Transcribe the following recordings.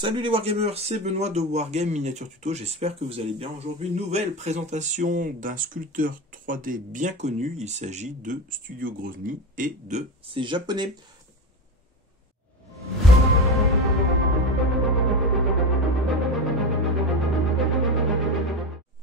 Salut les Wargamers, c'est Benoît de Wargame Miniature Tuto, j'espère que vous allez bien. Aujourd'hui, nouvelle présentation d'un sculpteur 3D bien connu, il s'agit de Studio Grozny et de ses japonais.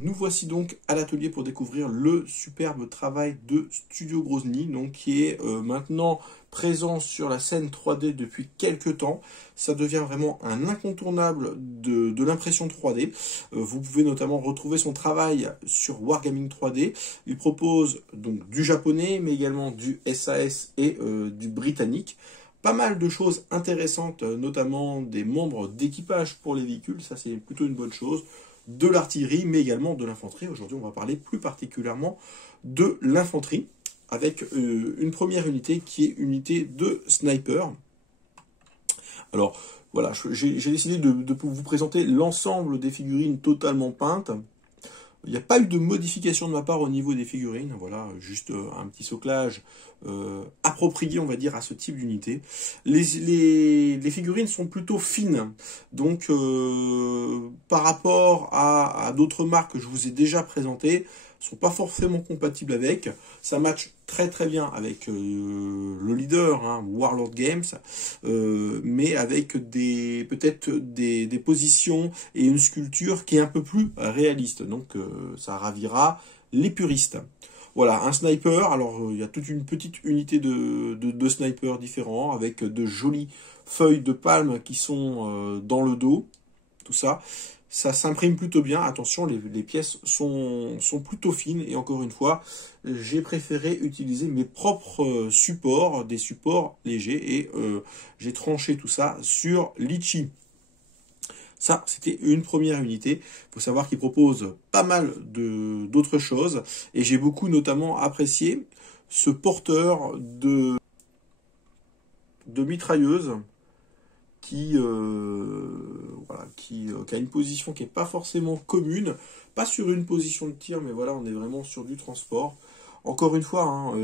Nous voici donc à l'atelier pour découvrir le superbe travail de Studio Grozny, donc qui est maintenant présent sur la scène 3D depuis quelques temps. Ça devient vraiment un incontournable de l'impression 3D. Vous pouvez notamment retrouver son travail sur Wargaming 3D. Il propose donc du japonais, mais également du SAS et du britannique. Pas mal de choses intéressantes, notamment des membres d'équipage pour les véhicules, ça c'est plutôt une bonne chose. De l'artillerie, mais également de l'infanterie. Aujourd'hui, on va parler plus particulièrement de l'infanterie, avec une première unité qui est une unité de sniper. Alors, voilà, j'ai décidé de vous présenter l'ensemble des figurines totalement peintes. Il n'y a pas eu de modification de ma part au niveau des figurines, voilà, juste un petit soclage approprié, on va dire, à ce type d'unité. Les figurines sont plutôt fines, donc par rapport à d'autres marques que je vous ai déjà présentées, sont pas forcément compatibles avec. Ça match très très bien avec le leader, hein, Warlord Games, mais avec peut-être des positions et une sculpture qui est un peu plus réaliste. Donc ça ravira les puristes. Voilà, un sniper. Alors il y a toute une petite unité de snipers différents avec de jolies feuilles de palme qui sont dans le dos. Tout ça. Ça s'imprime plutôt bien. Attention, les pièces sont plutôt fines. Et encore une fois, j'ai préféré utiliser mes propres supports, des supports légers. Et j'ai tranché tout ça sur Litchi. Ça, c'était une première unité. Il faut savoir qu'il propose pas mal d'autres choses. Et j'ai beaucoup notamment apprécié ce porteur de mitrailleuse qui a une position qui n'est pas forcément commune, pas sur une position de tir, mais voilà, on est vraiment sur du transport. Encore une fois, hein,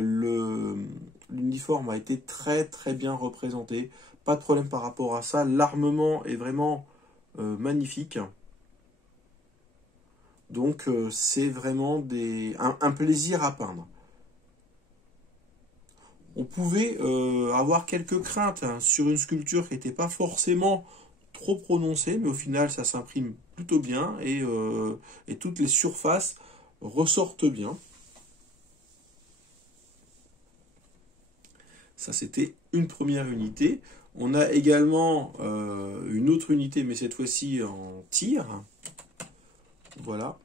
l'uniforme a été très très bien représenté, pas de problème par rapport à ça. L'armement est vraiment magnifique. Donc c'est vraiment un plaisir à peindre. On pouvait avoir quelques craintes hein, sur une sculpture qui n'était pas forcément trop prononcée, mais au final ça s'imprime plutôt bien et toutes les surfaces ressortent bien. Ça c'était une première unité. On a également une autre unité, mais cette fois-ci en tir. Voilà.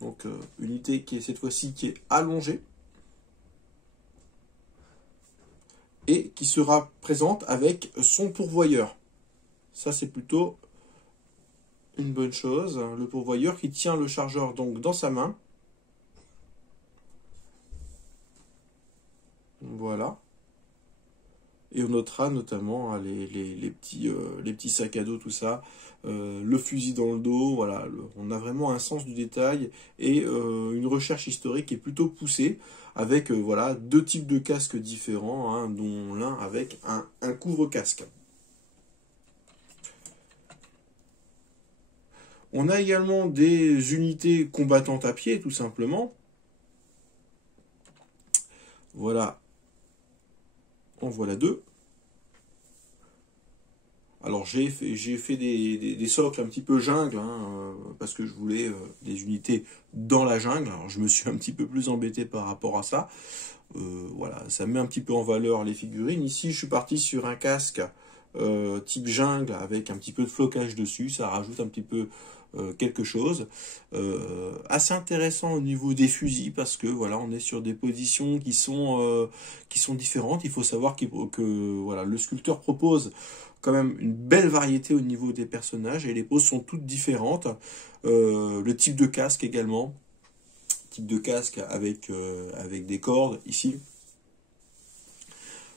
Donc unité qui est cette fois-ci qui est allongée. Et qui sera présente avec son pourvoyeur. Ça, c'est plutôt une bonne chose. Le pourvoyeur qui tient le chargeur donc dans sa main. Voilà. Et on notera notamment les petits sacs à dos, tout ça, le fusil dans le dos, voilà. On a vraiment un sens du détail et une recherche historique qui est plutôt poussée, avec voilà, deux types de casques différents, hein, dont l'un avec un couvre-casque. On a également des unités combattantes à pied, tout simplement. Voilà. En voilà deux. Alors j'ai fait des socles un petit peu jungle, hein, parce que je voulais des unités dans la jungle. Alors je me suis un petit peu plus embêté par rapport à ça. Voilà, ça met un petit peu en valeur les figurines. Ici je suis parti sur un casque type jungle avec un petit peu de flocage dessus. Ça rajoute un petit peu quelque chose. Assez intéressant au niveau des fusils parce que voilà, on est sur des positions qui sont différentes. Il faut savoir que voilà, le sculpteur propose quand même une belle variété au niveau des personnages et les poses sont toutes différentes. Le type de casque également, type de casque avec des cordes ici.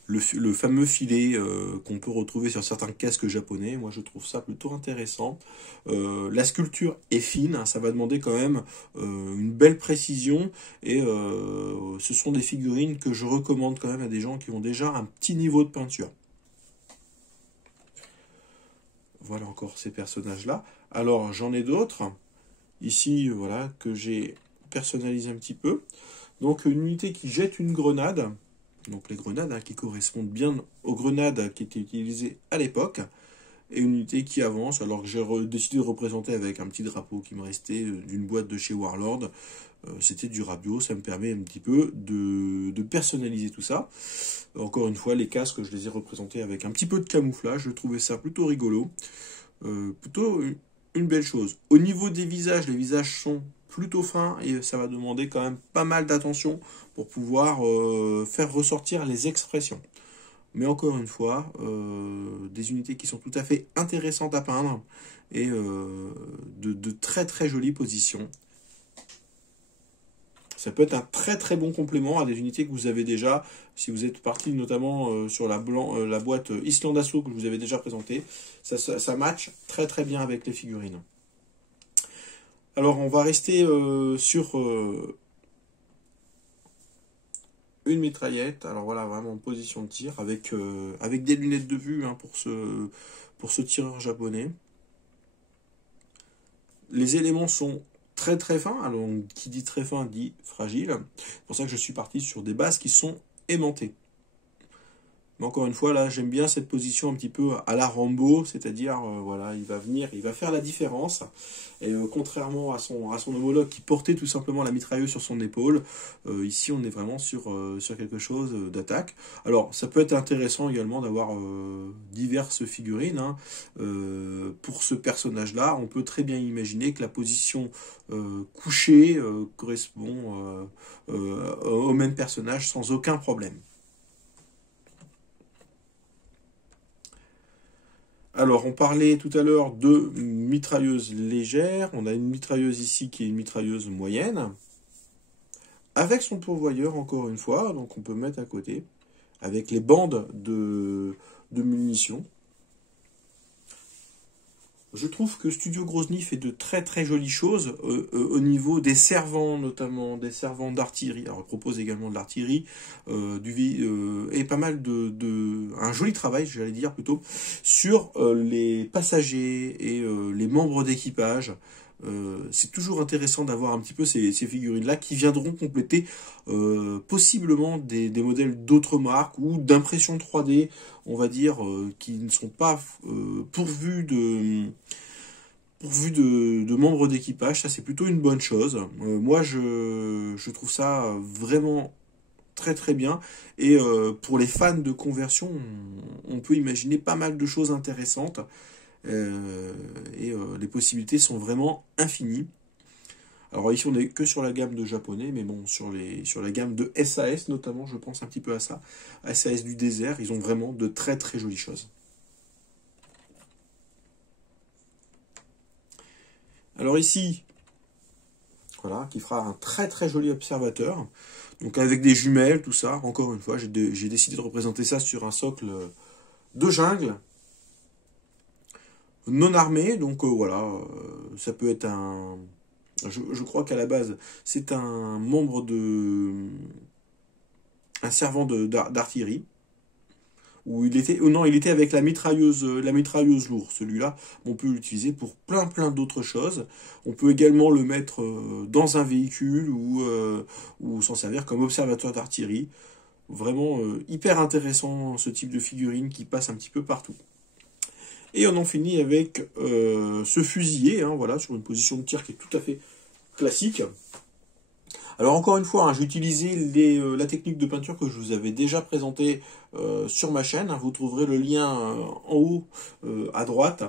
Le fameux filet qu'on peut retrouver sur certains casques japonais, moi je trouve ça plutôt intéressant. La sculpture est fine, hein, ça va demander quand même une belle précision et ce sont des figurines que je recommande quand même à des gens qui ont déjà un petit niveau de peinture. Voilà encore ces personnages-là. Alors, j'en ai d'autres. Ici, voilà, que j'ai personnalisé un petit peu. Donc, une unité qui jette une grenade. Donc, les grenades qui correspondent bien aux grenades qui étaient utilisées à l'époque. Et une unité qui avance, alors que j'ai décidé de représenter avec un petit drapeau qui me restait d'une boîte de chez Warlord. C'était du Rabio, ça me permet un petit peu de personnaliser tout ça. Encore une fois, les casques, je les ai représentés avec un petit peu de camouflage, je trouvais ça plutôt rigolo. Plutôt une belle chose. Au niveau des visages, les visages sont plutôt fins et ça va demander quand même pas mal d'attention pour pouvoir faire ressortir les expressions. Mais encore une fois, des unités qui sont tout à fait intéressantes à peindre et de très très jolies positions. Ça peut être un très très bon complément à des unités que vous avez déjà. Si vous êtes parti notamment sur la boîte Island Assault que je vous avais déjà présentée, ça match très très bien avec les figurines. Alors on va rester sur une mitraillette. Alors voilà, vraiment en position de tir avec des lunettes de vue pour ce tireur japonais. Les éléments sont très très fin, alors qui dit très fin dit fragile. C'est pour ça que je suis parti sur des bases qui sont aimantées. Mais encore une fois, là, j'aime bien cette position un petit peu à la Rambo, c'est-à-dire, voilà, il va venir, il va faire la différence. Et contrairement à son homologue qui portait tout simplement la mitrailleuse sur son épaule, ici on est vraiment sur quelque chose d'attaque. Alors, ça peut être intéressant également d'avoir diverses figurines. Hein. Pour ce personnage-là, on peut très bien imaginer que la position couchée correspond au même personnage sans aucun problème. Alors, on parlait tout à l'heure de mitrailleuse légère. On a une mitrailleuse ici qui est une mitrailleuse moyenne. Avec son pourvoyeur, encore une fois, donc on peut mettre à côté, avec les bandes de munitions. Je trouve que Studio Grozny fait de très très jolies choses au niveau des servants, notamment des servants d'artillerie. Alors, il propose également de l'artillerie et pas mal un joli travail, j'allais dire plutôt, sur les passagers et les membres d'équipage. C'est toujours intéressant d'avoir un petit peu ces figurines-là qui viendront compléter possiblement des modèles d'autres marques ou d'impression 3D, on va dire, qui ne sont pas pourvus de membres d'équipage. Ça, c'est plutôt une bonne chose. Moi, je trouve ça vraiment très très bien. Et pour les fans de conversion, on peut imaginer pas mal de choses intéressantes. Les possibilités sont vraiment infinies. Alors ici on n'est que sur la gamme de japonais, mais bon, sur la gamme de SAS notamment, je pense un petit peu à ça. SAS du désert, ils ont vraiment de très très jolies choses. Alors ici, voilà, qui fera un très très joli observateur. Donc avec des jumelles, tout ça. Encore une fois, j'ai décidé de représenter ça sur un socle de jungle. Non armé, donc voilà, ça peut être un... Je crois qu'à la base, c'est un membre un servant d'artillerie. Où il était... non, il était avec la mitrailleuse lourde. Celui-là, on peut l'utiliser pour plein d'autres choses. On peut également le mettre dans un véhicule ou s'en servir comme observateur d'artillerie. Vraiment hyper intéressant ce type de figurine qui passe un petit peu partout. Et on en finit avec ce fusilier, hein, voilà, sur une position de tir qui est tout à fait classique. Alors encore une fois, hein, j'ai utilisé la technique de peinture que je vous avais déjà présentée sur ma chaîne. Hein, vous trouverez le lien en haut à droite.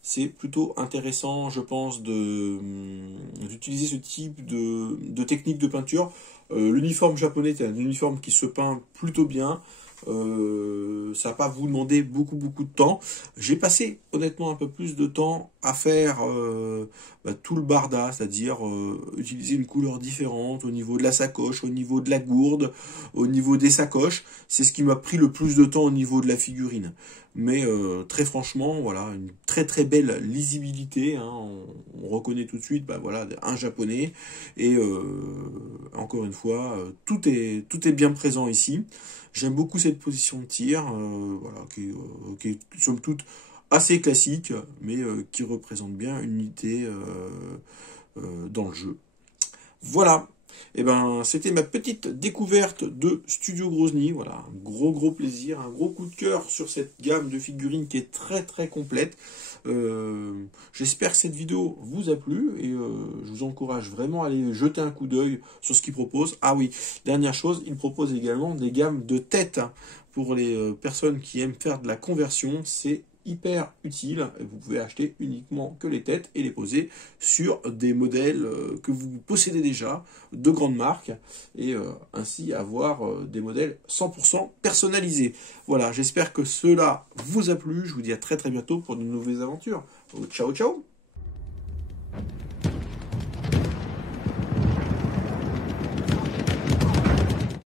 C'est plutôt intéressant, je pense, d'utiliser ce type de technique de peinture. L'uniforme japonais est un uniforme qui se peint plutôt bien. Ça va pas vous demander beaucoup de temps. J'ai passé honnêtement un peu plus de temps à faire tout le barda, c'est-à-dire utiliser une couleur différente au niveau de la sacoche, au niveau de la gourde, au niveau des sacoches. C'est ce qui m'a pris le plus de temps au niveau de la figurine. Mais très franchement, voilà, une très belle lisibilité. Hein, on reconnaît tout de suite, voilà, un japonais. Et encore une fois, tout est bien présent ici. J'aime beaucoup cette position de tir, voilà, qui est somme toute assez classique, mais qui représente bien une unité dans le jeu. Voilà. Et ben, c'était ma petite découverte de Studio Grozny. Voilà, un gros plaisir, un gros coup de cœur sur cette gamme de figurines qui est très complète. J'espère que cette vidéo vous a plu et je vous encourage vraiment à aller jeter un coup d'œil sur ce qu'il propose. Ah oui, dernière chose, il propose également des gammes de têtes hein, pour les personnes qui aiment faire de la conversion. C'est hyper utile. Vous pouvez acheter uniquement que les têtes et les poser sur des modèles que vous possédez déjà, de grandes marques, et ainsi avoir des modèles 100% personnalisés. Voilà, j'espère que cela vous a plu. Je vous dis à très bientôt pour de nouvelles aventures. Ciao ciao.